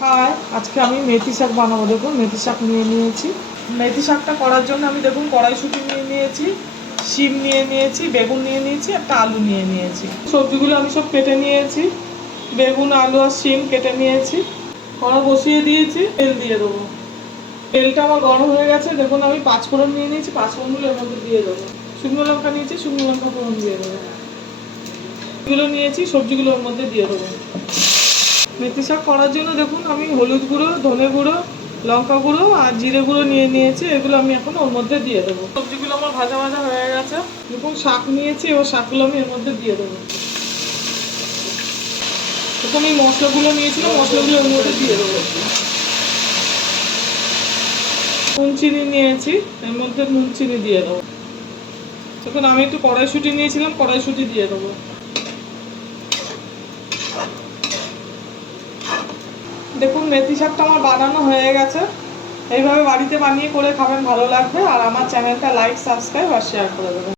High, আজকে আমি মেথি শাক বানাবো। দেখুন মেথি শাক নিয়ে নিয়েছি। মেথি শাকটা করার জন্য আমি দেখুন কড়াইশুঁটি নিয়ে নিয়েছি, শিম নিয়ে নিয়েছি, বেগুন নিয়ে নিয়েছি, একটা আলু নিয়ে নিয়েছি। সবজিগুলো আমি সব কেটে নিয়েছি, বেগুন আলু আর শিম কেটে নিয়েছি। কড়া বসিয়ে দিয়েছি, তেল দিয়ে দেবো। তেলটা আমার গরম হয়ে গেছে। দেখুন আমি পাঁচফোড়ন নিয়ে নিয়েছি, পাঁচফোড়নগুলো এর মধ্যে দিয়ে দেবো। শুকনো লঙ্কা নিয়েছি, শুকনো লঙ্কা ফোড়ন দিয়ে দেবো। এগুলো নিয়েছি, সবজিগুলো ওর মধ্যে দিয়ে দেবো। মেথি শাক করার জন্য দেখুন আমি হলুদ গুঁড়ো, ধনে গুঁড়ো, লঙ্কা গুঁড়ো আর জিরে গুঁড়ো নিয়ে নিয়েছি। এগুলো আমি এখন ওর মধ্যে দিয়ে দেবো। সবজিগুলো আমার ভাজা ভাজা হয়ে গেছে। দেখুন শাক নিয়েছি, এবার শাকগুলো আমি এর মধ্যে দিয়ে দেবো। দেখুন এই মশলাগুলো নিয়েছিলাম, মশলাগুলো এর মধ্যে দিয়ে দেবো। নুন চিনি নিয়েছি, এর মধ্যে নুন চিনি দিয়ে দেবো। দেখুন আমি একটু কড়াইশুঁটি নিয়েছিলাম, কড়াইশুঁটি দিয়ে দেবো। দেখুন মেথি শাকটা আমার বানানো হয়ে গেছে। এইভাবে বাড়িতে বানিয়ে করে খাবেন, ভালো লাগবে। আর আমার চ্যানেলটা লাইক, সাবস্ক্রাইব আর শেয়ার করে দেবেন।